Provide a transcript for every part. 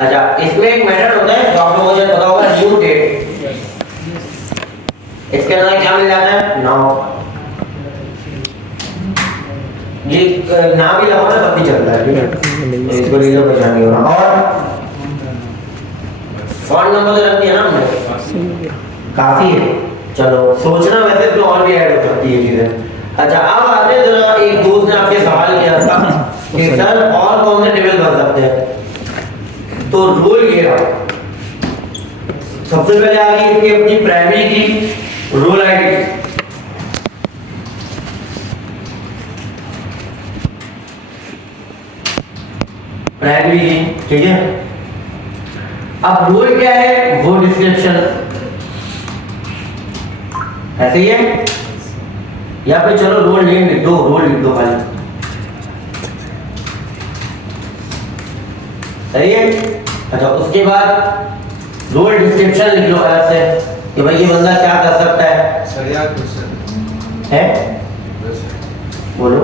अच्छा, इसमें एक मेथड होता है जो आप लोगों को पता होगा, न्यू डेट। इसके अंदर क्या मिल जाता है? नाउ। ये ना भी लगाओ ना तब भी चलता है, ठीक है? इसको ले लो, परेशान नहीं होना। और फॉन्ट नंबर तो रख दिया ना हमने, काफी है। चलो सोचना, वैसे तो और भी ऐड हो सकती है चीजें। अच्छा, अब आते हैं जरा, एक दोस्त ने आपके सवाल किया था कि सर और कौन से टेबल बन सकते हैं, तो रूल ये रहा। सबसे पहले आ गई इसकी अपनी प्राइमरी की रोल आईडी। प्राइमरी की, ठीक है। अब रोल क्या है, वो डिस्क्रिप्शन ऐसे ही है, या फिर चलो रोल नेम लिख दो, रोल लिख दो खाली, सही है। अच्छा, उसके बाद रोल डिस्क्रिप्शन लिख लो ऐसे कि भाई ये बंदा क्या कर सकता है। सर यार क्वेश्चन है, बोलो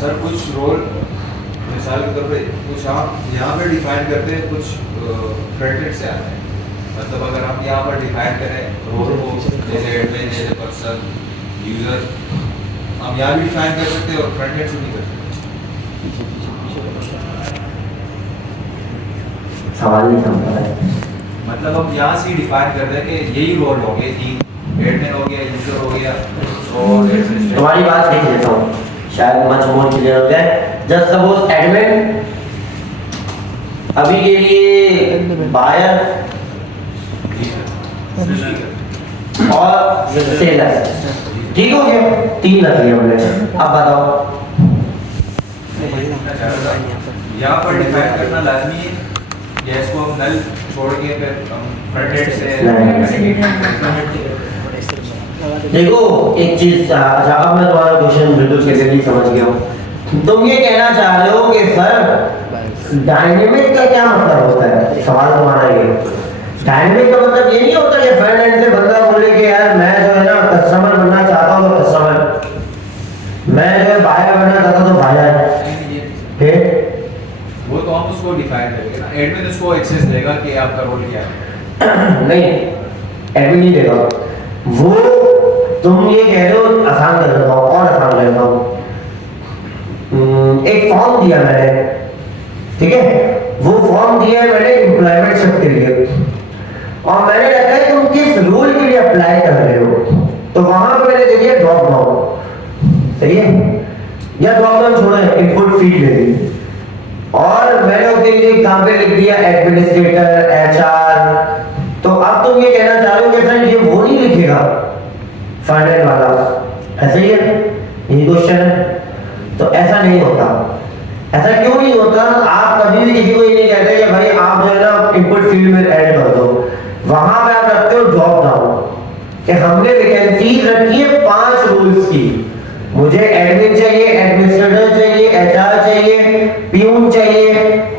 सर। कुछ रोल मिसाल के तौर पे कुछ आप यहाँ पे डिफाइन करते हैं, कुछ फ्रंट से आते हैं। मतलब अगर हम यहाँ पर डिफाइन करें रोल को, जैसे एडमिन, जैसे पर्सन, यूजर, हम यहाँ भी डिफाइन कर सकते हैं और फ्रंट एंड से भी कर सकते हैं। सवाल नहीं समझ रहा है। मतलब हम यहाँ से डिफाइन कर दें कि यही रोल हो गए, तीन, एडमिन हो गया, यूजर हो गया और एडमिनिस्ट्रेटर। तुम्हारी बात लिख लेता हूँ, शायद मच मोर क्लियर हो जाए। जस्ट सपोज एडमिन अभी के लिए बायर और सेलर, ठीक हो गया, तीन रख लिया हमने। अब बताओ, यहाँ पर डिफाइन करना लाजमी है या इसको हम नल छोड़ के फिर हम फ्रंट एंड से देखो एक चीज, अब मैं तुम्हारा क्वेश्चन बिल्कुल क्लियरली समझ गया हूँ। तुम ये कहना चाह रहे हो कि सर डायनेमिक का क्या मतलब होता है? सवाल तुम्हारा ये, डायनेमिक का मतलब ये नहीं होता कि फ्रंट एंड से बंदा बोले कि यार मैं जो है ना कस्टमर बनना चाहता हूँ तो कस्टमर, मैं जो है बायर बनना चाहता हूँ तो बायर, फिर वो तो हम उसको डिफाइन करेंगे ना। एडमिन उसको एक्सेस देगा कि आपका रोल क्या है। नहीं, एडमिन नहीं देगा वो। तुम ये कह रहे हो, आसान कर देता हूँ और आसान कर देता हूँ। एक फॉर्म दिया मैंने, ठीक है, वो फॉर्म दिया है मैंने एम्प्लॉयमेंट शिफ्ट के लिए, और मैंने रखा है तुम किस रोल के लिए अप्लाई कर रहे हो, तो वहां पे मैंने दे दिया ड्रॉप डाउन, सही है, या ड्रॉप डाउन छोड़ो, इनपुट फील्ड ले दी, और मैंने उसके लिए एग्जांपल लिख दिया एडमिनिस्ट्रेटर, एचआर। तो अब तुम ये कहना चाह रहे हो कि फ्रेंड ये वो नहीं लिखेगा फ्रंट एंड वाला, ऐसे ही है, यही क्वेश्चन है। तो ऐसा नहीं होता। ऐसा क्यों नहीं होता? आप कभी भी किसी को ये नहीं कहते कि भाई आप जो है ना इनपुट फील्ड में ऐड कर दो, वहां पे आप रखते हो ड्रॉप डाउन कि हमने वैकेंसीज रखी है 5 रूल्स की, मुझे एडमिन चाहिए, एडमिनिस्ट्रेटर चाहिए, एचआर चाहिए, पीयून चाहिए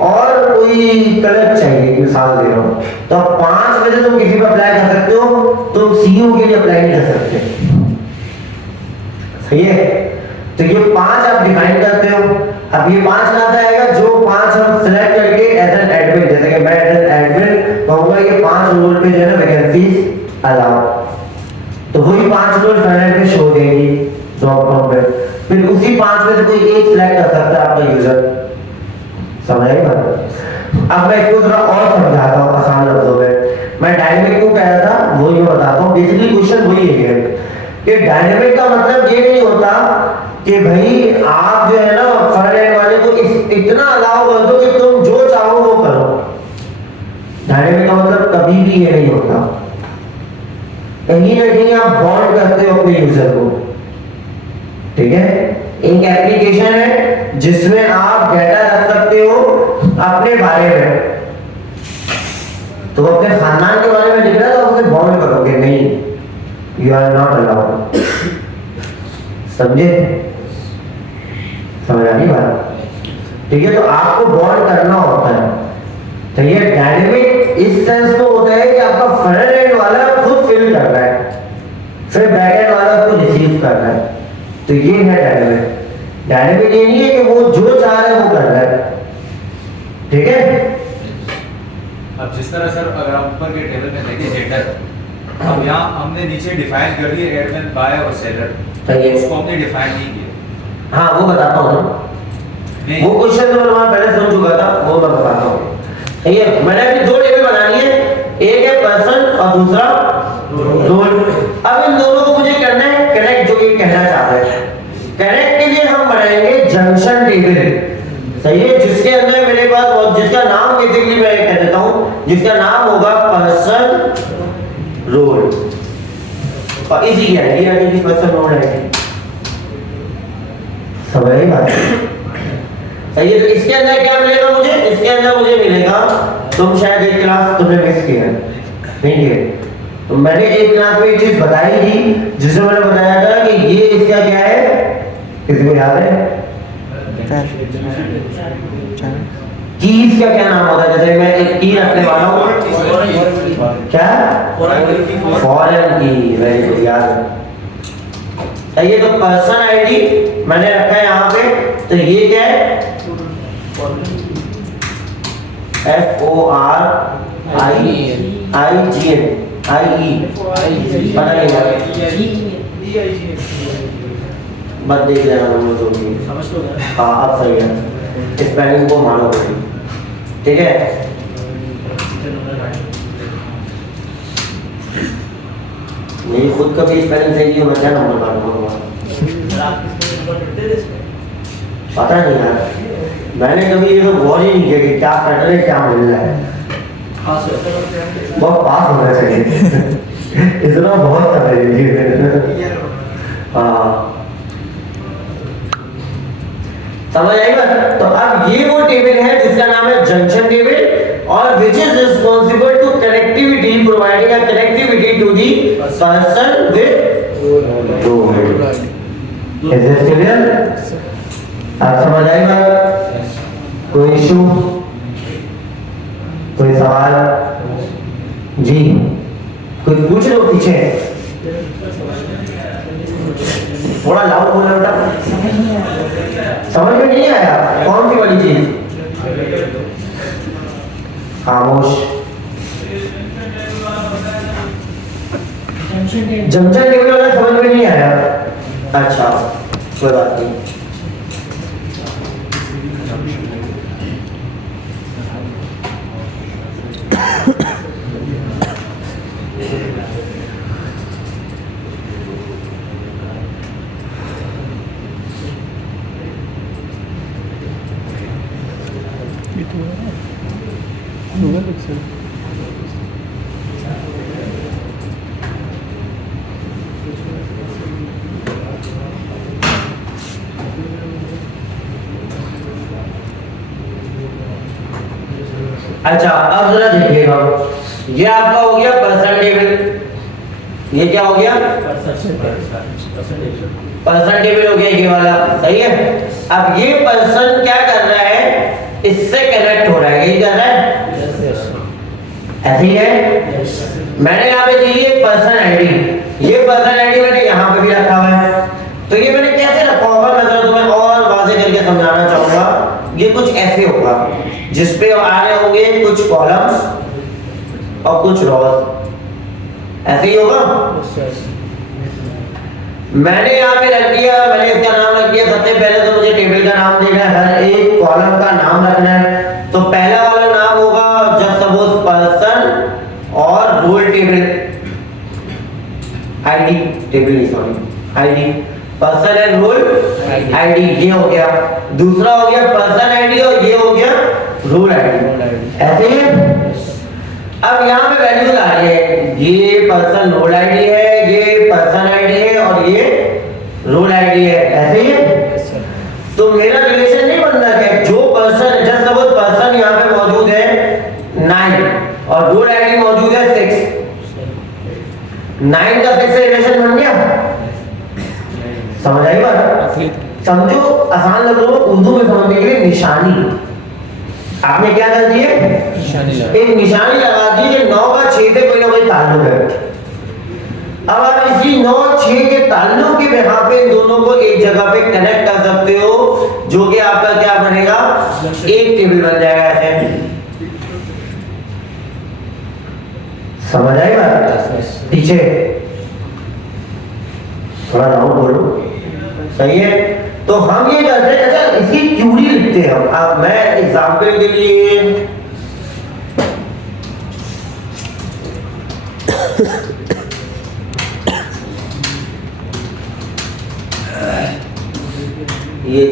और कोई क्लर्क चाहिए, मिसाल दे रहा हूं। तो 5 में से तुम किसी पे अप्लाई कर सकते हो, तुम सीईओ के लिए अप्लाई नहीं कर सकते, सही है। तो ये 5 आप डिफाइन करते हो। अब ये 5 कहां से आएगा? जो 5 हम सिलेक्ट करके एज एन एडमिन, जैसे कि मैं एज एन एडमिन कहूंगा ये 5 रोल पे जो है ना वैकेंसीज अलाउ, तो वही 5 रोल फ्रंट पे शो देंगी ड्रॉप डाउन पे। फिर उसी 5 में से कोई एक सिलेक्ट कर सकता है आपका यूजर, समझ आई बात? अब मैं इसको थोड़ा और समझाता हूँ आसान लफ्जों में। मैं डायनेमिक क्यों कह रहा था वो ये बताता हूँ। बेसिकली क्वेश्चन वही है कि डायनेमिक का मतलब ये नहीं होता कि भाई आप जो है ना फ्रंट एंड वाले को इतना अलाउ कर दो कि तुम जो चाहो वो करो। डायनेमिक का मतलब कभी भी ये नहीं होता। कहीं ना कहीं आप बॉन्ड करते हो अपने यूजर को, ठीक है। एक एप्लीकेशन है जिसमें आप डेटा रख सकते हो अपने बारे में, तो अपने खानदान के बारे में लिख रहा है तो आप उसे बॉन्ड करोगे, नहीं, यू आर नॉट अलाउड। समझे? समझ आ रही बात? ठीक है, तो आपको बॉन्ड करना होता है। तो ये डायनेमिक इस सेंस में होता है कि आपका फ्रंट एंड वाला खुद फिल कर रहा है, फिर बैक एंड वाला उसको रिसीव कर रहा है, तो ये है डायनेमिक। डायनेमिक ये नहीं है कि वो जो चाह रहा है वो कर रहा है, ठीक है। अब जिस तरह सर अगर आप ऊपर के टेबल में देखें जेंडर, अब यहाँ हमने नीचे डिफाइन कर दिए एडमिन, बाय और सेलर, सही है। उसको हमने डिफाइन नहीं किया। हाँ वो बताता हूँ ना, नहीं वो क्वेश्चन तो मैं पहले समझ चुका था, वो मैं बताता हूँ। ये मैंने अभी दो टेबल बनानी है, एक है पर्सन और दूसरा रोल। अब इन दोनों को मुझे करना है कनेक्ट, जो ये कहना चाह रहे हैं। कनेक्ट के लिए हम बनाएंगे जंक्शन टेबल, सही है, जिसके अंदर मेरे पास, और जिसका नाम बेसिकली मैं कह देता हूँ, जिसका नाम होगा पर्सन रोल, और इसी की आईडी आ जाएगी पर्सन रोल आईडी। समझ आई बात? सही है। तो इसके अंदर क्या मिलेगा मुझे? इसके अंदर मुझे मिलेगा, तुम शायद एक क्लास तुमने मिस किया है, नहीं किया? तो मैंने एक क्लास में एक चीज बताई थी, जिसमें मैंने बताया था कि ये इसका क्या है, किसी को याद है? कीज का क्या नाम होता है? जैसे मैं एक की रखने वाला हूँ, क्या? फॉरेन की, वेरी गुड, याद है। ये तो पर्सन आईडी मैंने रखा है यहाँ पे, तो ये क्या है? FORIGN IE, पता नहीं यार, मत देख लेना हम लोग जो भी समझ लो। हाँ अब सही है, स्पेलिंग को मानो, ठीक है। मेरी खुद का भी स्पेलिंग सही है, मैं क्या नंबर मारूंगा? पता नहीं यार, मैंने कभी ये तो गौर ही नहीं किया कि क्या पैटर्न है, क्या मिल रहा है। बहुत पास होना चाहिए इतना बहुत कर रही है। हाँ समझ आई बात? तो अब ये वो टेबल है जिसका नाम है जंक्शन टेबल, और which is responsible to connectivity, providing a connectivity to the person with role. Is this clear? आप समझ आई बात? कोई इशू, कोई सवाल? जी कुछ पूछ लो पीछे, थोड़ा लाउड बोलो बेटा। समझ में नहीं आया? कौन सी वाली चीज? खामोश। जंक्शन टेबल वाला समझ में नहीं आया? अच्छा कोई बात नहीं। अच्छा अब जरा देखिएगा, ये आपका हो गया पर्सन टेबल, ये क्या हो गया? पर्सन टेबल हो गया ये वाला, सही है। अब ये पर्सन क्या कर रहा है? इससे कनेक्ट हो रहा है, यही कर रहा है, ऐसे ही है। मैंने यहाँ पे दी है पर्सन आईडी, ये पर्सन आईडी मैंने यहाँ पे भी रखा हुआ है। तो ये मैंने कैसे रखा होगा, मैं जरा तुम्हें और वाज़ेह करके समझाना चाहूंगा। ये कुछ ऐसे होगा जिसपे आ रहे होंगे कुछ कॉलम्स और कुछ रॉज, ऐसे ही होगा। मैंने यहाँ पे रख दिया, मैंने इसका नाम रख दिया। सबसे पहले तो मुझे टेबल का नाम देना है, हर एक कॉलम का नाम रखना है। तो पहला वाला नाम होगा जब सपोज पर्सन और रोल टेबल, आईडी टेबल नहीं sorry, ID, person and role ID, ये हो गया। दूसरा हो गया पर्सन आईडी और ये हो गया रोल आईडी, ऐसे ही। अब यहाँ पे वैल्यूज आ रही है, ये पर्सन रोल आईडी है, ये पर्सन आईडी है और ये रोल आईडी है, ऐसे ही है। तो मेरा रिलेशन नहीं बन रहा है, जो पर्सन, जस्ट सपोज पर्सन यहाँ पे मौजूद है 9 और रोल आईडी मौजूद है 6, 9 का 6 से रिलेशन बन गया। समझ आई बात? समझो, आसान लग रहा है उर्दू में समझने के लिए, निशानी आपने क्या कर दी है? एक निशानी लगा दी कि 9 का 6 से कोई ना कोई ताल्लुक है। अब आप इसी 9 6 के ताल्लुक के बिना पे इन दोनों को एक जगह पे कनेक्ट कर सकते हो जो कि आपका क्या बनेगा, एक टेबल बन जाएगा ऐसे। समझ आई बात? पीछे थोड़ा राउंड बोलो, सही है। तो हम ये करते हैं, अच्छा इसकी क्यूरी लिखते हैं हम। अब मैं एग्जाम्पल के लिए ये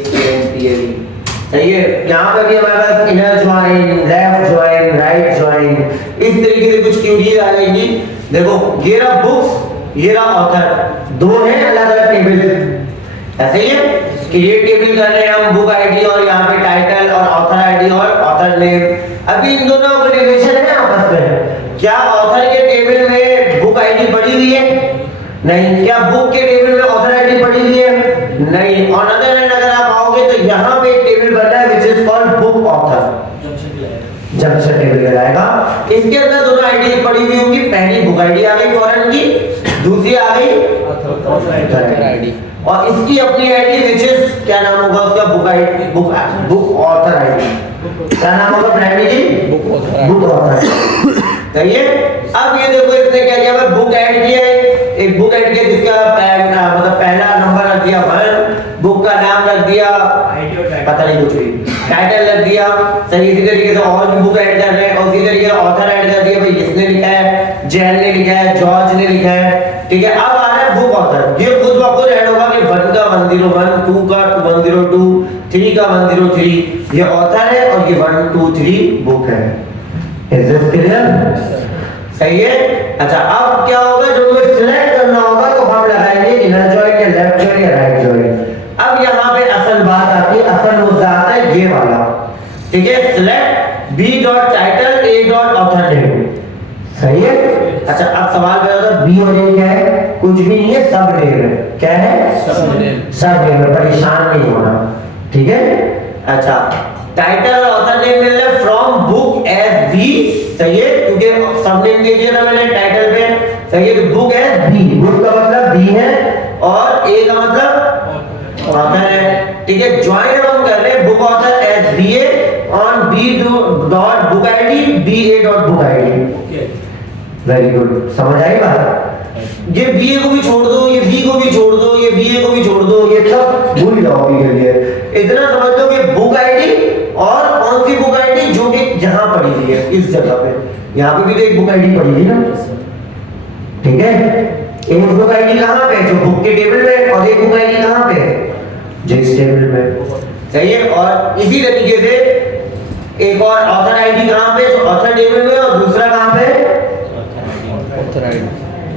सही है। यहाँ पे भी हमारे पास inner join, left join, right join, इस तरीके से कुछ क्यूरीज आ जाएंगी। देखो ये रहा बुक्स, ये रहा ऑथर, दो हैं अलग अलग टेबल, ऐसे ही है। क्रिएट टेबल कर रहे हैं हम, बुक आईडी और यहाँ पे टाइटल और ऑथर आईडी और ऑथर नेम। अभी इन दोनों का रिलेशन है आपस में। क्या ऑथर के टेबल में बुक आईडी पड़ी हुई है? नहीं। क्या बुक के टेबल में ऑथर आईडी पड़ी हुई है? नहीं। ऑन अदर हैंड अगर आप आओगे तो यहाँ पे एक टेबल बन रहा है which is called book author, junction table कहलाएगा। इसके अंदर दोनों आईडी पड़ी हुई होंगी। पहली बुक आईडी आ गई फॉरेन की, दूसरी आ गई ऑथर आईडी, और इसकी अपनी आईडी विच इज क्या नाम होगा उसका, book ID, book author ID. क्या नाम होगा प्राइमरी की? Book author. सही है। अब ये देखो इसने क्या किया, बुक ऐड किया है, एक बुक ऐड किया जिसका मतलब पहला नंबर रख दिया 1, बुक का नाम रख दिया पता नहीं कुछ भी, टाइटल रख दिया। सही। इसी तरीके से और भी बुक ऐड कर रहे हैं, और इसी तरीके से ऑथर ऐड कर दिया, भाई किसने लिखा है, जैन ने लिखा है, जॉर्ज ने लिखा है। ठीक है। अब आ रहा है बुक ऑथर। ये खुद आपको ऐड होगा कि 1 का 101, 2 का 102, 3 का 103, ये ऑथर है और ये 1 2 3 बुक है। Is this clear? सही है। अच्छा अब क्या होगा, जो हमें सिलेक्ट करना होगा तो हम लगाएंगे इनर जॉइन या लेफ्ट जॉइन या राइट जॉइन। अब यहाँ पे असल बात आती है, असल मुद्दा आता है ये वाला। ठीक है। Select B dot title A dot author name. सही है। अच्छा अब सवाल पैदा होता है बी और ए क्या है? कुछ भी नहीं है, सब नेम है। क्या है? सब नेम है, परेशान नहीं होना। ठीक है। अच्छा टाइटल और ऑथर नेम मिल रहा है फ्रॉम बुक एज बी। सही है, क्योंकि सब नेम दे दिया था मैंने टाइटल पे। सही है। तो बुक एज बी, बुक का मतलब बी है और ए का मतलब ऑथर है। ठीक है। ज्वाइन हम कर रहे हैं book author as B A on B dot book ID B A dot book ID. Very good. समझ आई बात? ये बी ए को भी छोड़ दो, ये बी को भी छोड़ दो, ये बी ए को भी छोड़ दो, ये सब भूल जाओ बी के लिए। इतना समझ लो कि बुक आईडी और कौन सी बुक आईडी, जो कि जहां पड़ी हुई है इस जगह पे। यहाँ पे भी तो एक बुक आईडी पड़ी हुई ना। ठीक है। एक बुक आईडी कहाँ पे, जो बुक के टेबल में, और एक बुक आईडी कहाँ पे, जो इस टेबल में। सही है। और इसी तरीके से एक और ऑथर आईडी कहाँ पे, जो ऑथर टेबल में, और दूसरा कहाँ पे,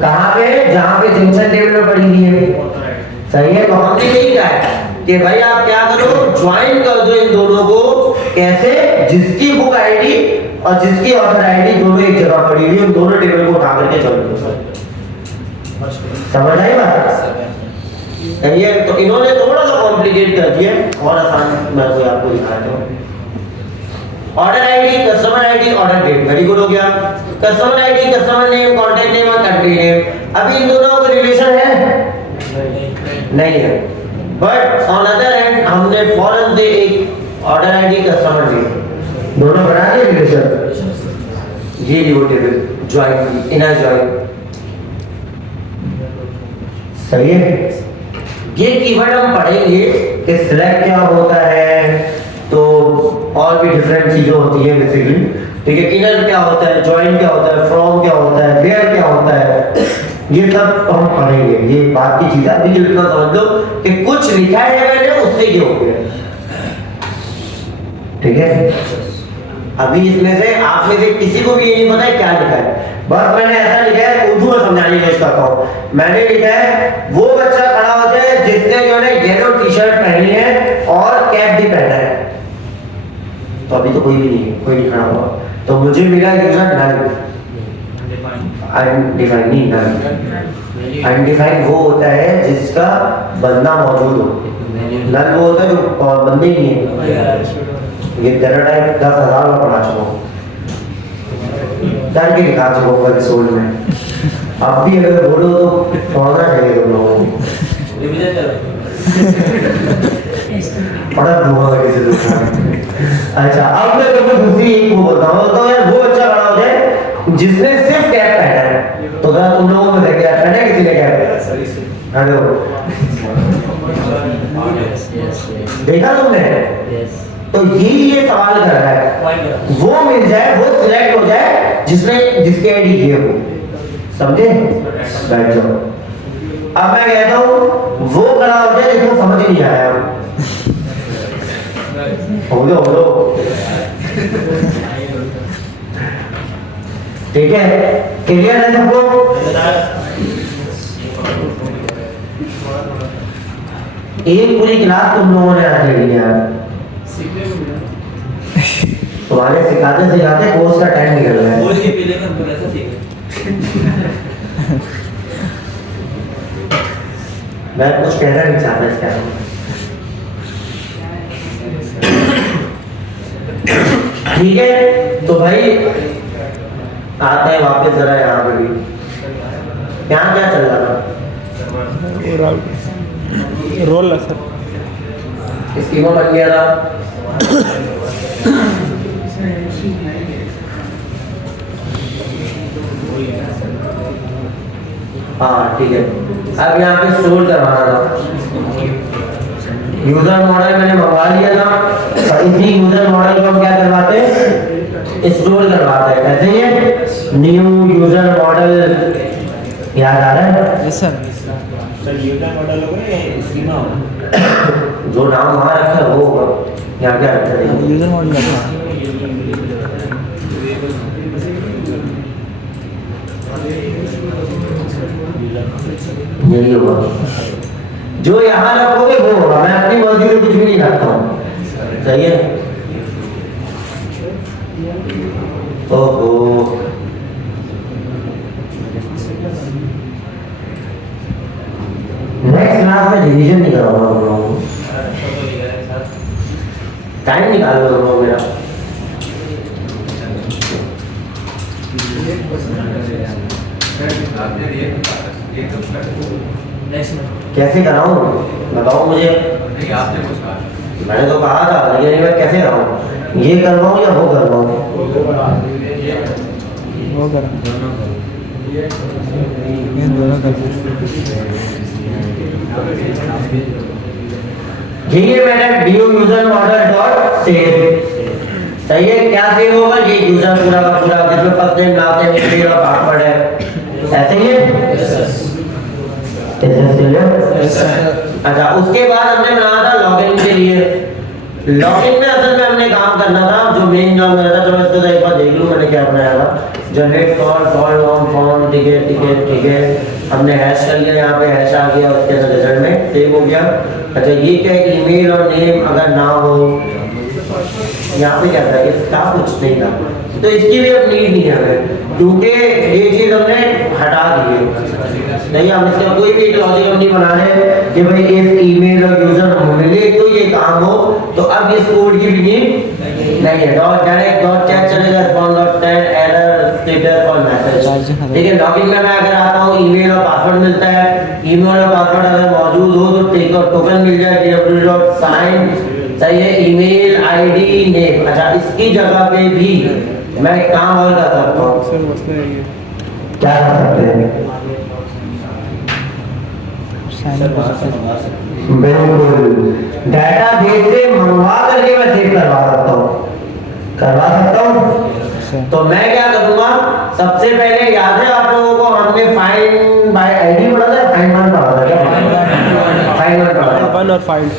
कहाँ पे, जहां पे जंक्शन टेबल में पड़ी हुई है। सही है। तो हमने यही कहा है कि भाई आप क्या करो, ज्वाइन कर दो इन दोनों को। कैसे? जिसकी बुक आईडी और जिसकी ऑथर आईडी दोनों एक जगह पड़ी हुई है, उन दोनों टेबल को उठा करके ज्वाइन करो। समझ आई बात? सही है। तो इन्होंने थोड़ा सा कॉम्प्लिकेट कर दिया, और आसान मैं तो आपको दिखाता हूँ। Order ID, customer ID, order date. Very good हो गया। Customer ID, customer name, contact name और कंट्री नेम। अभी इन दोनों का रिलेशन है? नहीं है। बट ऑन अदर हैंड हमने फॉरन से एक ऑर्डर आईडी, कस्टमर नेम दोनों बना के रिलेशन, ये Revo table join, inner join. सही है। ये कीवर्ड हम पढ़ेंगे कि सिलेक्ट क्या होता है, तो और भी डिफरेंट चीजें होती है बेसिकली। ठीक है। इनर क्या होता है, ज्वाइन क्या होता है, फ्रॉम क्या होता है, वेयर क्या होता है, ये सब हम पढ़ेंगे। ये बात की चीज है। अभी इतना समझ लो कि कुछ लिखा है मैंने, उससे ये हो गया। ठीक है। अभी इसमें से आप में से किसी को भी ये नहीं पता है क्या लिखा है, बस मैंने ऐसा लिखा है, उर्दू में समझाने की कोशिश करता हूँ। मैंने लिखा है वो बच्चा खड़ा हो जाए जिसने जो है येलो टी शर्ट पहनी है और कैप भी पहना है। तो अभी तो कोई भी नहीं है, कोई नहीं खड़ा हुआ, तो मुझे मिला यूजर नल। अनडिफाइंड नहीं, नल। अनडिफाइंड वो होता है जिसका बंदा मौजूद हो। नल वो होता है जो बंदे ही नहीं है। ये तेरा टाइम 10,000 में पढ़ा चुका हूँ, डर के दिखा चुका हूँ एपिसोड में। अब भी अगर बोलो तो पढ़ना चाहिए तुम लोगों को। बड़ा धुआं लगे से दूसरा। अच्छा अब मैं तुमको दूसरी एक वो बताऊं तो यार वो बच्चा बड़ा हो जाए जिसने सिर्फ कैप पहना है। तो जरा तुम लोगों में से क्या पहना है किसी ने कैप? हेलो देखा तुमने? तो ये सवाल कर रहा है वो मिल जाए वो सिलेक्ट हो जाए जिसने जिसके आईडी ये हो, समझे? बैठ जाओ। अब मैं कहता हूँ वो खड़ा हो जाए जिसको समझ नहीं आया। हो लो ठीक है, क्लियर है सबको? एक पूरी क्लास तुम लोगों ने आज ले लिया, तुम्हारे सिखाते सिखाते कोर्स का टाइम निकल रहा है। मैं कुछ कहना नहीं चाहता इसके बारे में। ठीक है तो भाई आते हैं वापस जरा यहाँ पे भी यहाँ क्या चल रहा था? रोल सर स्कीमा बन गया था। हाँ ठीक है, अब यहाँ पे स्टोर करवाना था। यूजर मॉडल मैंने मंगवा लिया था और इसी यूजर मॉडल को हम क्या करवाते हैं? स्टोर करवाते हैं। ऐसे ही है न्यू यूजर मॉडल याद आ रहा है? यस सर यूजर मॉडल होगा या स्कीमा होगा? जो नाम वहाँ रखा है वो होगा। यहाँ क्या रखा है? यूजर मॉडल रखा यही होगा, जो यहाँ रखोगे वो होगा। मैं अपनी मर्जी से कुछ भी नहीं रखता हूँ, सही है? ओहो नेक्स्ट क्लास में डिवीजन नहीं कराऊंगा तुम लोगों को। टाइम निकाल लो तुम लोग मेरा। कैसे कराऊं बताओ मुझे? मैंने तो कहा था लेकिन मैं कैसे कराऊं? ये करवाऊं या वो करवाऊं? वो करा ये दोनों कर ये मैंने new user model dot save, सही है? क्या सेव होगा? ये यूजर पूरा का पूरा जिसमें first name last name email और पासवर्ड है, ऐसे ही है? अच्छा उसके बाद हमने बनाया था लॉगिन के लिए। लॉगिन में असल में हमने काम करना था, जो मेन काम करना था, चलो इसको एक बार देख लूं मैंने क्या बनाया था। जनरेट फॉर्म ठीक है हमने हैश कर लिया, यहाँ पे हैश आ गया, उसके अंदर रिजल्ट में सेव हो गया। अच्छा ये क्या ईमेल और नेम अगर ना हो, यहाँ पे क्या था? इसका कुछ नहीं था तो इसकी भी अब नीड नहीं है हमें, क्योंकि ये चीज़ हमने हटा दी है। नहीं हम इसका कोई भी लॉजिक हम नहीं बना रहे कि भाई इस ईमेल और यूजर मिले तो ये काम हो, तो अब इस कोड की भी नीड नहीं है। डॉट डायरेक्ट डॉट चेक चलेगा, response dot ten error status और मैसेज। ठीक है, लॉगिन में मैं अगर आता हूँ ईमेल और पासवर्ड मिलता है, ईमेल और पासवर्ड अगर मौजूद हो तो टेक और टोकन मिल जाए www.sign, सही है? Email ID name. अच्छा इसकी जगह पे भी मैं एक काम और कर सकता हूँ। सर मसला है ये क्या कर सकते हैं? बिल्कुल डेटाबेस से मंगवा करके मैं सेव करवा सकता हूँ। तो मैं क्या करूँगा, सबसे पहले याद है आप लोगों को हमने फाइंड बाय आईडी पढ़ा था, फाइंड वन पढ़ा था क्या? फाइंड वन पढ़ा था, वन और फाइंड,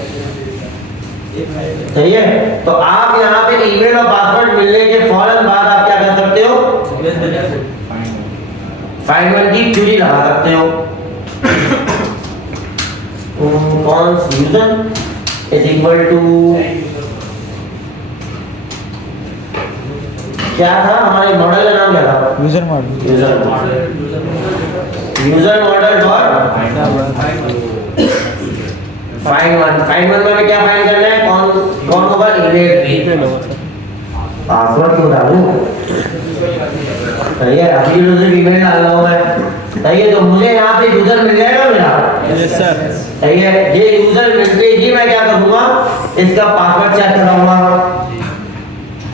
सही है? तो आप यहाँ पे ईमेल और पासवर्ड मिलने के फौरन बाद आप क्या कर सकते हो? फाइंड वन की क्वेरी लगा सकते हो। Const user is equal to क्या था हमारे मॉडल का नाम? क्या था? User model dot find one में क्या फाइंड करना है? कौन होगा? ईमेल। पासवर्ड क्यों डालूं? सही है, अभी यूजर ईमेल डाल रहा हूं मैं, सही है? तो मुझे यहाँ पे यूजर मिल जाएगा मेरा, यस सर। सही है। ये यूजर मिलते ही मैं क्या करूंगा, इसका पासवर्ड चेक कराऊंगा।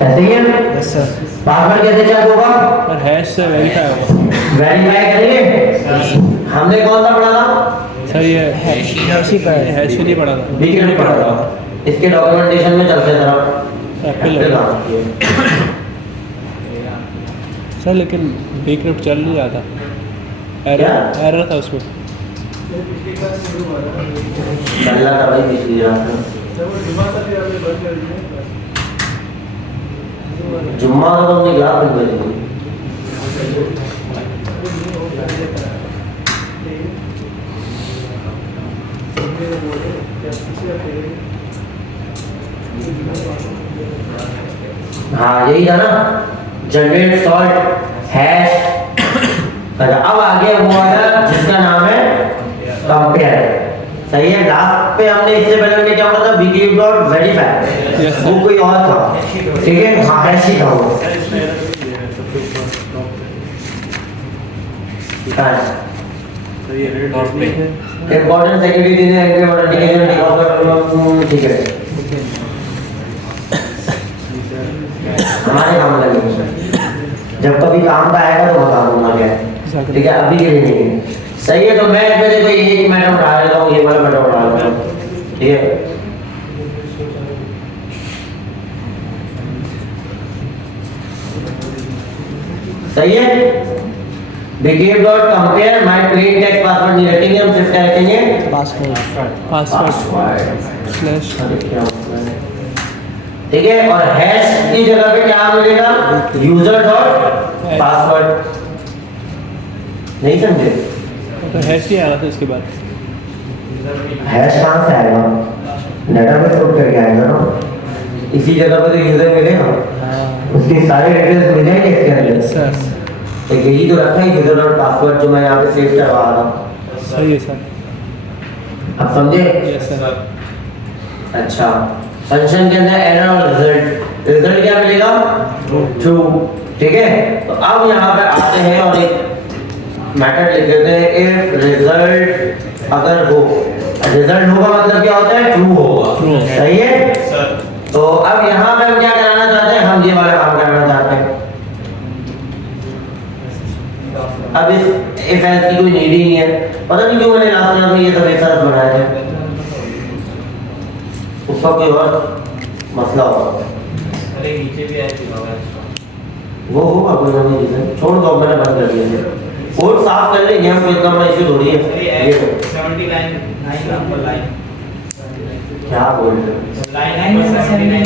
ऐसे ही है यस सर। पासवर्ड कैसे चेक होगा, और हैश से वेरीफाई होगा वेरीफाई करेंगे। हमने कौन सा पढ़ा था, सर। ये हैश ही का है, हैश नहीं पड़ा था, बीक्रिप्ट पढ़ा था। इसके डॉक्यूमेंटेशन में चलते जरा। एप्पल एप्पल लगा। कहाँ है? सर लेकिन बीक्रिप्ट चल नहीं रहा था, एरर था उसमें। चल रहा था भाई पिछली रात में। जुम्मा का तो हमने क्या फिर बज गई। हाँ यही था ना, जनरेट सॉल्ट हैश। अच्छा अब आगे वो आया जिसका नाम है कंपेयर। सही है। लास्ट पे हमने इससे पहले हमने क्या पढ़ा था, bgame.verify। Yes, sir. वो कोई और था, ठीक है। हाँ हैश ही था वो। इम्पोर्टेंट सेक्रेटरी ने ठीक है, हमारे काम लगेंगे। जब कभी काम का आएगा तो बता दूंगा क्या है, ठीक है। अभी के लिए नहीं है। सही है। तो मैं इसमें देखो एक मैटर उठा लेता हूँ, ये वाला मैटर उठा लेता हूँ, ठीक है। सही है। begame.compare my plain text password नहीं रखेंगे हम, सिर्फ क्या रखेंगे, पासवर्ड स्लैश। ठीक है। और हैश की जगह पे क्या मिलेगा, यूजर डॉट पासवर्ड। नहीं समझे, तो हैश ही आ रहा था इसके बाद। हैश कहाँ से आएगा, डेटाबेस लोड करके आएगा ना। इसी जगह पे तो यूजर मिलेगा, उसकी सारी डिटेल्स मिल जाएंगे इसके अंदर। सर तो यही तो रखा है यूजर डॉट पासवर्ड, जो मैं यहाँ पे सेव करवा रहा हूँ। सही है सर। आप समझे। Yes sir. अच्छा, फंक्शन के अंदर एरर और रिजल्ट, रिजल्ट क्या मिलेगा, ट्रू। ठीक है। तो अब यहाँ पे आते हैं और एक मेथड लिख देते हैं, इफ रिजल्ट अगर हो, रिजल्ट होगा मतलब क्या होता है, ट्रू होगा। True। सही है सर। तो अब यहाँ पे हम क्या कराना चाहते हैं, हम ये वाला काम करना चाहते हैं। अब इस इफ एल्स की कोई नीड ही नहीं है। पता नहीं क्यों मैंने लास्ट क्लास में ये सब एक साथ बनाए थे, उसका कोई और मसला होगा। अरे नीचे भी ऐसे होगा। वो होगा कोई ना कोई रीजन, छोड़ दो, मैंने बंद कर दिया है। कोड साफ कर लेंगे हम, कोई इतना बड़ा इशू थोड़ी है। ये तो 70 लाइन 9 नंबर लाइन क्या बोल रहे हो, लाइन 79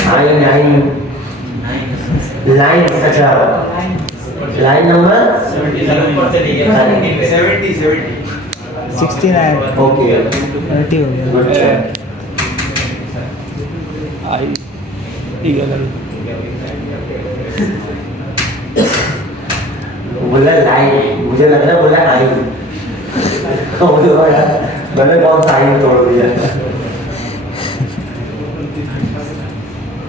लाइन अच्छा, लाइन नंबर 70 नंबर से लेके 70 69 ओके, 30 हो गया। Good check. आई ठीक है सर। बोला लाइन, मुझे लग रहा है बोला आई। तो मुझे लगा यार मैंने कौन सा आई तोड़ दिया।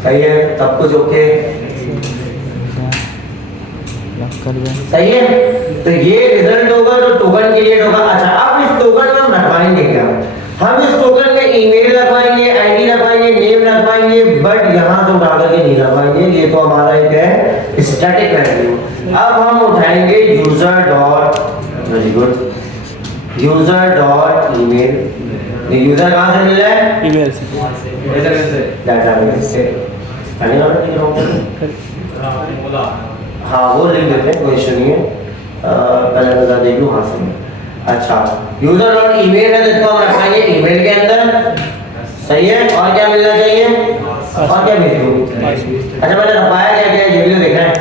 सही है, सब कुछ ओके, सही है। तो ये रिजल्ट होगा तो टोकन क्रिएट होगा। अच्छा अब इस टोकन में हम रखवाएंगे क्या, हम इस टोकन में ईमेल लगवाएंगे, आईडी लगवाएंगे, नेम लगवाएंगे, बट यहाँ से उठा करके नहीं लगवाएंगे। ये तो हमारा एक है स्टैटिक वैल्यू। अब हम उठाएंगे user dot, very good, user dot email. User कहाँ से मिल रहा है, ईमेल से। डाटाबेस से। हाँ वो लिख देते हैं, कोई इशू नहीं है। पहले बता देख लूँ हाँ से। अच्छा यूजर डॉट ईमेल है, जिसको हम रखेंगे ईमेल के अंदर। सही है। और क्या मिलना चाहिए, और क्या भेज दूँ। अच्छा मैंने रखवाया क्या क्या, ये भी तो देखना है।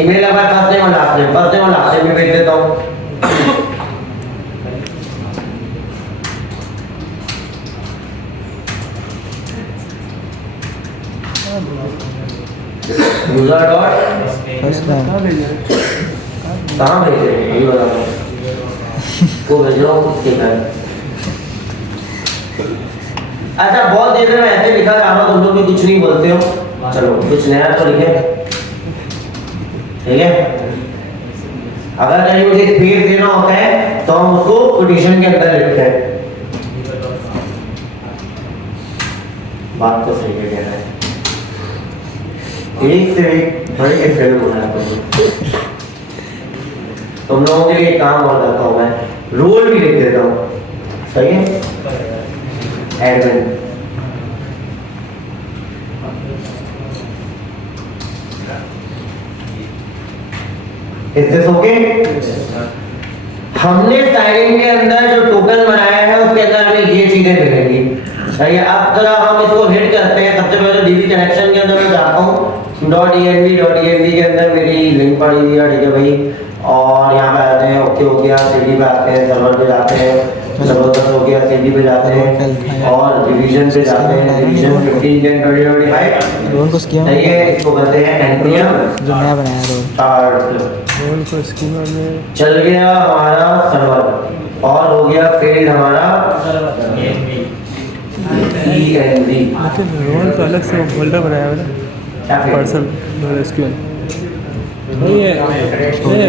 ईमेल लगा फर्स्ट नेम और लास्ट नेम, फर्स्ट नेम और लास्ट नेम भी भेज देता हूँ। यूजर डॉट कहाँ भेजे, ये बता दो। को भेज रहा हूँ किसके घर। अच्छा बहुत देर में ऐसे लिखा जा रहा, तुम लोग भी कुछ नहीं बोलते हो। चलो कुछ नया तो लिखे, ठीक है। अगर कहीं मुझे स्पेस देना होता है तो हम उसको कोटेशन के अंदर लिखते हैं। बात तो सही है कह रहा है, एक से एक बड़े के फेल होना है तुम लोगों के लिए काम और करता हूँ मैं, रोल भी लिख देता हूँ, सही है। एडमिन इस दिस ओके। हमने साइन के अंदर जो टोकन बनाया है उसके अंदर हमें ये चीजें मिलेंगी, सही है। अब जरा हम इसको हिट करते हैं। सबसे पहले डीबी कनेक्शन के अंदर मैं जाता हूँ, .env के अंदर मेरी लिंक पड़ी हुई है, ठीक है भाई। और यहाँ पे आते हैं, ओके हो गया, सीडी पे आते हैं, सर्वर पे जाते हैं, जबरदस्त हो गया, सीडी पे जाते हैं और डिवीजन पे जाते हैं, डिवीजन 15 10 20 25 रोल को स्कीमा सही है। इसको करते हैं एनपीएम जो नया बनाया रोल स्टार्ट, रोल को स्कीमा में चल गया हमारा सर्वर और हो गया फेल्ड हमारा ENV। लेकिन रोल तो अलग से फोल्डर बनाया है ना, क्या failed? पर्सन एसक्यूएल नहीं है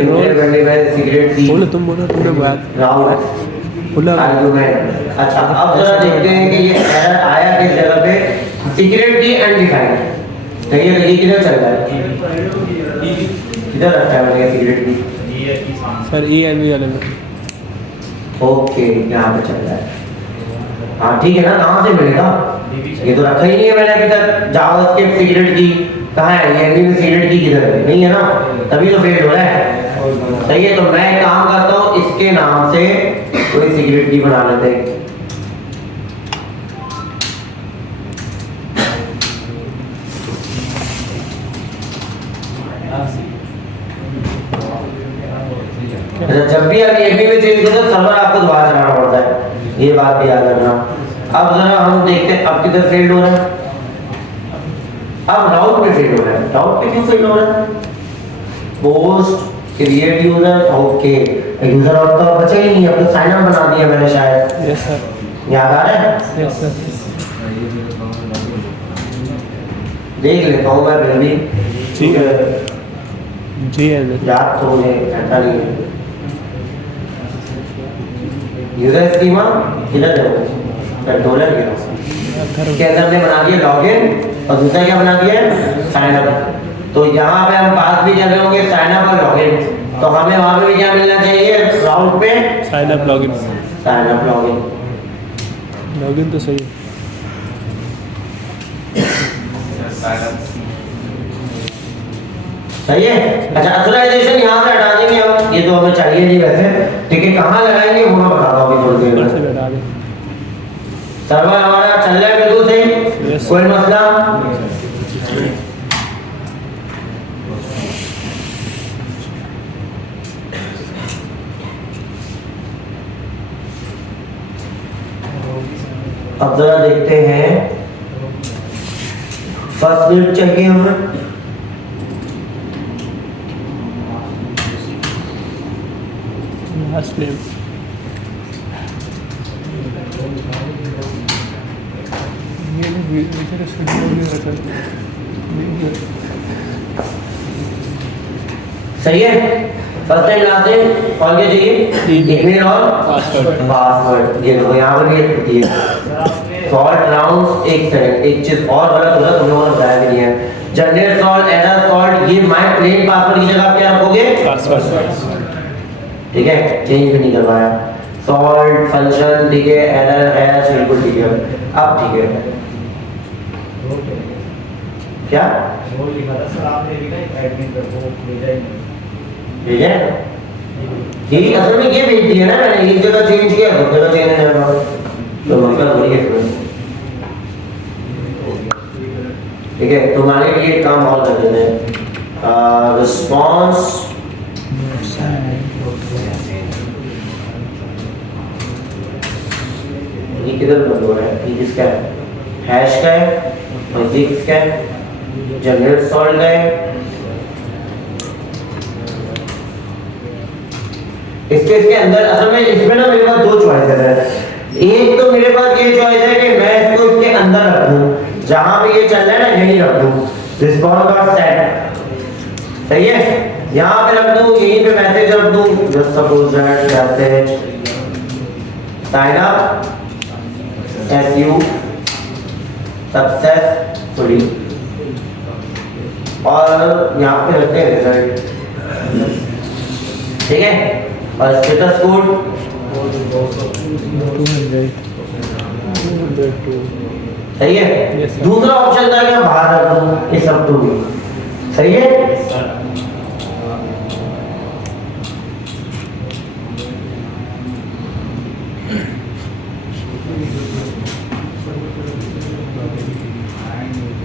रोल करने में सिगरेट दी बोलो, तुम बोलो, तुमने बात राउंड बोला आर्गुमेंट। अच्छा अब जरा देखते हैं कि ये एरर आया किस जगह पे, सिगरेट दी अनडिफाइंड, सही है। ये किधर चल रहा है, किधर रखा है मैंने सिगरेट दी, सर ENV वाले में ओके यहाँ पे चल रहा है। हाँ ठीक है ना, कहाँ से मिलेगा, ये तो रखा ही नहीं है मैंने अभी तक। जावास्क्रिप्ट सिगरेट की कहाँ है, ये एनवी में सिगरेट की किधर है, नहीं है ना, तभी तो फेल हो रहा है, सही है। तो मैं एक काम करता हूँ, इसके नाम से कोई सिगरेट की बना लेते हैं। अच्छा, जब भी आप एपी में चेंज करते हो सर्वर आपको दोबारा चलाना पड़ता है, ये बात भी याद रखना। अब जरा हम देखते हैं अब किधर फेल हो रहा है, अब राउट पे फेल हो रहा है। राउट पे क्यों फेल हो रहा है, post create user, okay user और तो बचा ही नहीं, अब तो साइन अप बना दिया मैंने शायद, यस सर याद आ रहा है, यस सर देख लेता हूँ मैं फिर भी, ठीक है जी है याद तो मुझे ऐसा नहीं है। यूजर स्कीमा किधर है, कंट्रोलर के अंदर हमने बना दिया लॉगिन और दूसरा क्या बना दिया है साइन अप। तो यहाँ पे हम बात भी कर रहे होंगे साइन अप और लॉगिन, तो हमें वहाँ पे भी क्या मिलना चाहिए, राउट पे साइन अप लॉगिन लॉगिन तो सही है। सही है। अच्छा ऑथराइजेशन यहाँ से हटा देंगे हम, ये तो हमें चाहिए नहीं वैसे, ठीक है। कहाँ लगाएंगे वो मैं बताता हूँ अभी थोड़ी देर में। सर्वर हमारा चल रहा है बिल्कुल सही, Yes. कोई मसला। अब जरा देखते हैं, फर्स्ट बिल्ड चाहिए हमें, लास्ट नेम सही है। फर्स्ट टाइम लास्ट टाइम और क्या चाहिए, ईमेल और पासवर्ड। ये देखो यहाँ पर भी ये दिए सॉल्ट राउंड, एक सेकंड एक चीज और गलत हो रहा है, तुम लोगों ने बताया भी नहीं है। जनरेट सॉल्ट एरर सॉल्ट, ये माय प्लेन पासवर्ड की जगह आप क्या रखोगे, पासवर्ड, ठीक है, चेंज भी नहीं करवाया। सॉल्ट फंक्शन ठीक है, एरर हैश बिल्कुल ठीक है। अब ठीक है, क्या लिखा था सर आपने भी ना एडमिन पर वो भेजा ही नहीं। ठीक है, ठीक असल में ये भेज दिया ना मैंने, एक जगह चेंज किया तो जगह चेंज नहीं करना, तो मतलब वही है इसमें। ठीक है, तुम्हारे लिए एक काम और कर देते हैं, रिस्पॉन्स ये किधर बंद हो रहा है, ये किसका है, हैश का है, और ये किसका है, जनरेट सॉल्ट का है। इसके अंदर असल में इसमें ना मेरे पास दो चॉइसेस है। एक तो मेरे पास ये चॉइस है कि मैं इसको इसके अंदर रख दूं, जहां पे ये चल रहा है ना यहीं रख दूं, रिस्पॉन्स डॉट सेट, सही है, यहां पे रख दूं, यहीं पे मैसेज रख दूं, just suppose that message sign up SU successfully, और यहाँ पे रखते हैं रिजल्ट, ठीक है। और स्टेटस कोड 202 सही है। Yes, sir. दूसरा ऑप्शन था कि मैं बाहर रख दूं इस सब टू भी, सही है।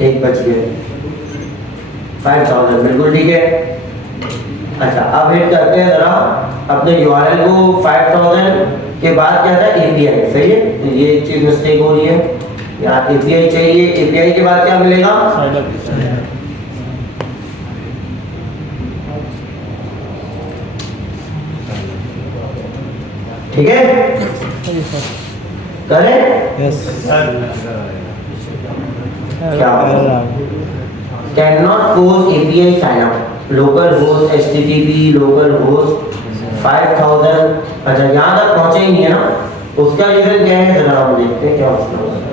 एक बच गए 5000, बिल्कुल ठीक है। अच्छा, अब हिट करते हैं जरा अपने URL को। 5000 के बाद क्या था, API, सही है। तो ये एक चीज मिस्टेक हो रही है, यहाँ API चाहिए। API के बाद क्या मिलेगा, साइड अप ठीक है। करें यस क्या cannot post API sign up, local host HTTP local host 5000। अच्छा, यहाँ तक पहुंचे ही नहीं है ना, उसका रीजन क्या है, जरा हम देखते हैं क्या मसला है।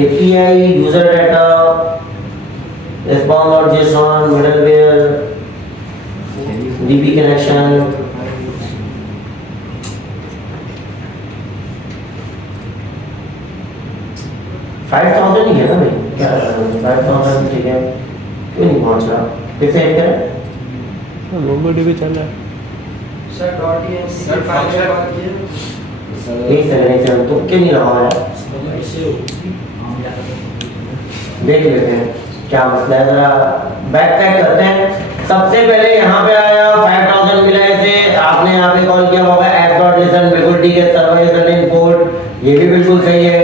API यूजर डाटा रिस्पॉन्स और JSON middleware DB connection. Five thousand ही है ना भाई, क्या 5000, ठीक है। क्यों नहीं पहुंच रहा, फिर से करें। MongoDB चल रहा है। सर डॉट ये सर, function- एक सेकंड तुम क्यों नहीं रहा है, देख लेते हैं क्या मसला है, जरा बैक पैक करते हैं। सबसे पहले यहाँ पे आया 5000 मिला इसे, आपने यहाँ पे कॉल किया होगा app.listen, बिल्कुल ठीक है। सर्वर इज रनिंग पोर्ट, ये भी बिल्कुल सही है,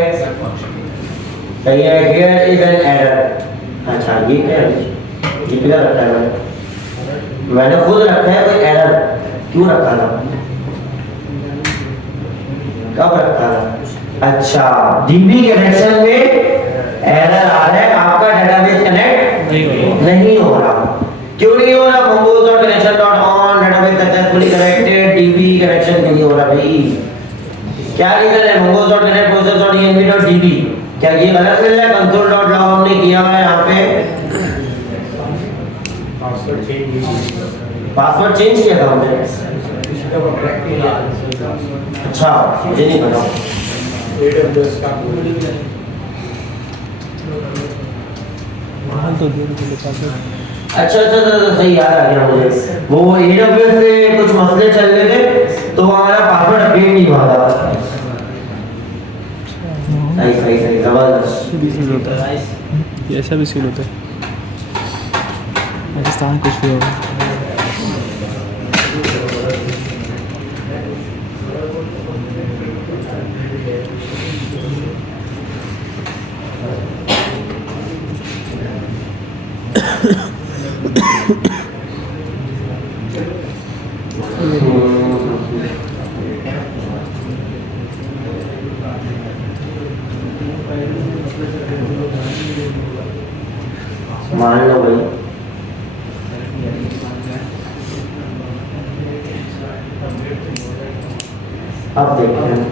सही है। Here is an error. अच्छा, ये क्या है, ये क्या रखा है मैंने खुद रखा है, कोई एरर क्यों रखा था, कब रखा था। अच्छा, DB कनेक्शन में एरर आ रहा है, आपका डेटाबेस कनेक्ट नहीं हो रहा। क्यों नहीं हो रहा, mongo.connection.on database successfully connected, DB connection नहीं हो रहा भाई। क्या रीजन है, mongo.connect process.env.db, क्या ये गलत मिल रहा है। console.log हमने किया है यहाँ पे, पासवर्ड चेंज किया था हमने। अच्छा, मुझे नहीं पता। तो दूर के लिए काफी अच्छा, सही याद आ गया मुझे, वो AWS से कुछ मसले चल रहे थे तो हमारा पासवर्ड अपडेट नहीं हुआ था। सही जबरदस्त। भी सीन होता है, ये ऐसा भी सीन होता है। पाकिस्तान कुछ भी होगा। मान लो भाई, अब देखते हैं।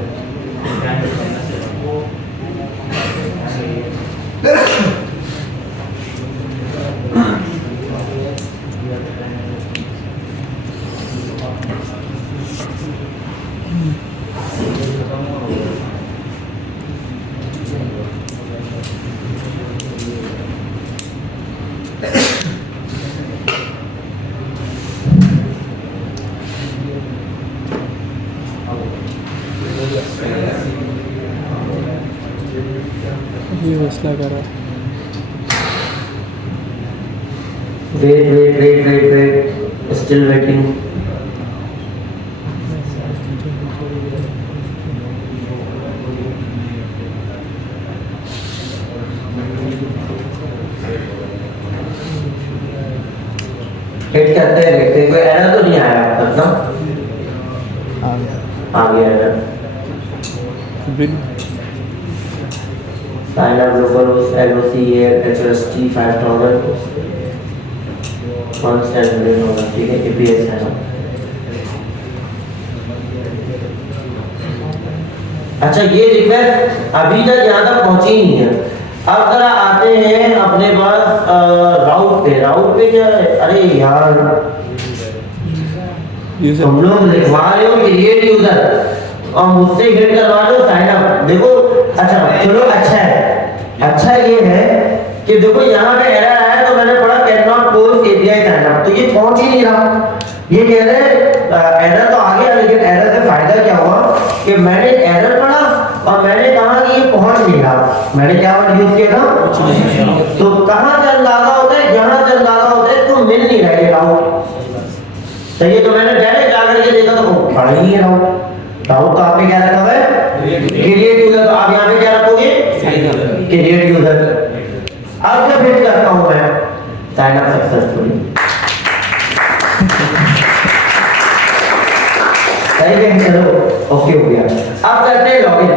ये मसला कर रहा है। Wait still waiting. हिट करते हैं, देखते हैं कोई एरर तो नहीं आया अब तक ना। आ गया error. Bill sign up localhost LOC HST 5000 constant मिले होगा, ठीक है। API sign up अच्छा ये रिक्वेस्ट अभी तक यहाँ तक पहुंची नहीं है। अब जरा आते हैं अपने पास राउट पे क्या है? अरे यार यूजर तुम लोग लिखवा रहे हो क्रिएट यूजर और मुझसे हिट करवा दो साइन अप। देखो अच्छा चलो अच्छा ये है कि देखो यहाँ पे एरर आया तो मैंने पढ़ा cannot post API sign up, तो ये पहुंच ही नहीं रहा। ये कह रहे एरर तो आ गया, लेकिन एरर से फायदा क्या हुआ कि मैंने एरर पढ़ा और मैंने कहा कि ये पहुंच नहीं रहा। मैंने क्या वर्ड यूज किया था? तो कहां से अंदाजा होता है? जहां से अंदाजा होता है तो मिल नहीं रहा ये राउट। सही है, तो मैंने डायरेक्ट जा करके देखा तो पढ़ ही नहीं है राउट। राउट तो आपने क्या रखा हुआ है? Create user. तो आप यहाँ पे क्या रखोगे? Create user. अब जब हिट करता हूं मैं साइन अप सक्सेसफुली, सही है, चलो ओके हो गया। अब करते हैं लॉगिन।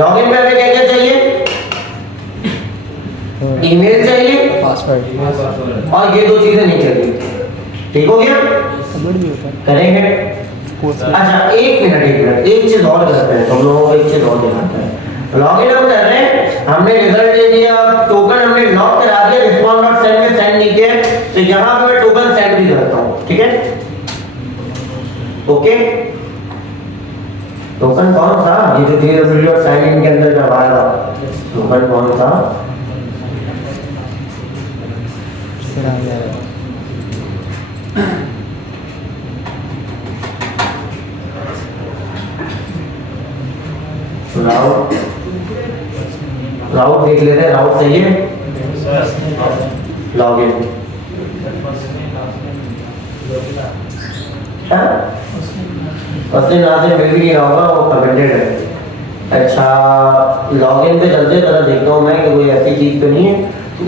लॉगिन में हमें क्या क्या चाहिए? ईमेल चाहिए पासवर्ड और ये दो चीजें नहीं चाहिए। ठीक हो गया? सबमिट भी होता है करेंगे। पोस्ट अच्छा एक मिनट एक चीज और करते हैं, तुम लोगों को एक चीज और दिखाते हैं। लॉगिन हम कर रहे हैं, हमने रिजल्ट दे दिया, टोकन हमने लॉक करा दिया, रिस्पॉन्ड नॉट सेंड में सेंड नहीं किया, तो यहाँ पे मैं टोकन सेंड भी करता हूँ। ठीक है, ओके। टोकन कौन सा? ये जो DWD और साइन इन के अंदर करवाया था, टोकन कौन सा? राउट देख लेते हैं, राउट सही है। लॉगिन उसने ना से मिल भी नहीं रहा होगा, वो कमेंटेड है। अच्छा लॉगिन पे चलते जरा देखता हूँ मैं कि कोई ऐसी चीज तो नहीं है।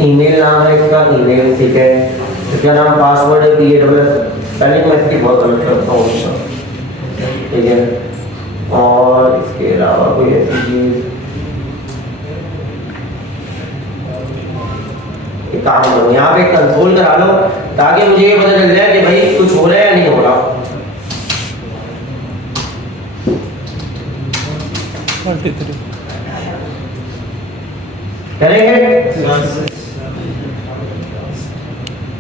ईमेल नाम है इसका, ईमेल ठीक है। इसका नाम पासवर्ड है PAWS। पहले मैं इसकी बहुत गलत करता हूँ, ठीक है। और इसके अलावा कोई ऐसी चीज, एक काम करो यहाँ पे कंसोल करा लो ताकि मुझे ये पता चल जाए कि भाई कुछ हो रहा है या नहीं हो रहा। करेंगे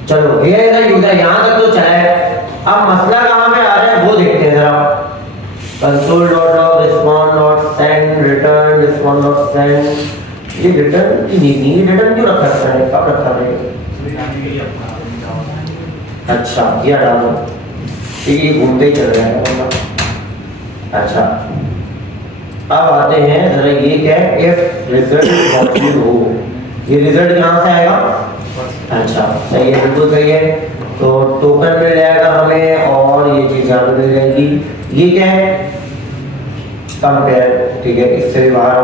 चलो ये है यूजर, यहाँ तक तो चला है। अब मसला कहाँ पे आ रहा है वो देखते हैं जरा। console.log respond.send return respond.send, ये रिटर्न की नहीं, रिटर्न क्यों रखा है? कब रखा है? अच्छा ये डालो, ठीक है, घूमते ही चल रहा है। अच्छा अब आते हैं जरा, ये क्या है? इफ रिजल्ट मौजूद हो, ये रिजल्ट कहाँ से आएगा? अच्छा सही है, बिल्कुल सही है। तो टोकन मिल जाएगा हमें और ये चीज यहाँ पे मिल जाएगी। ये क्या है? कंपेयर, ठीक है, इससे बाहर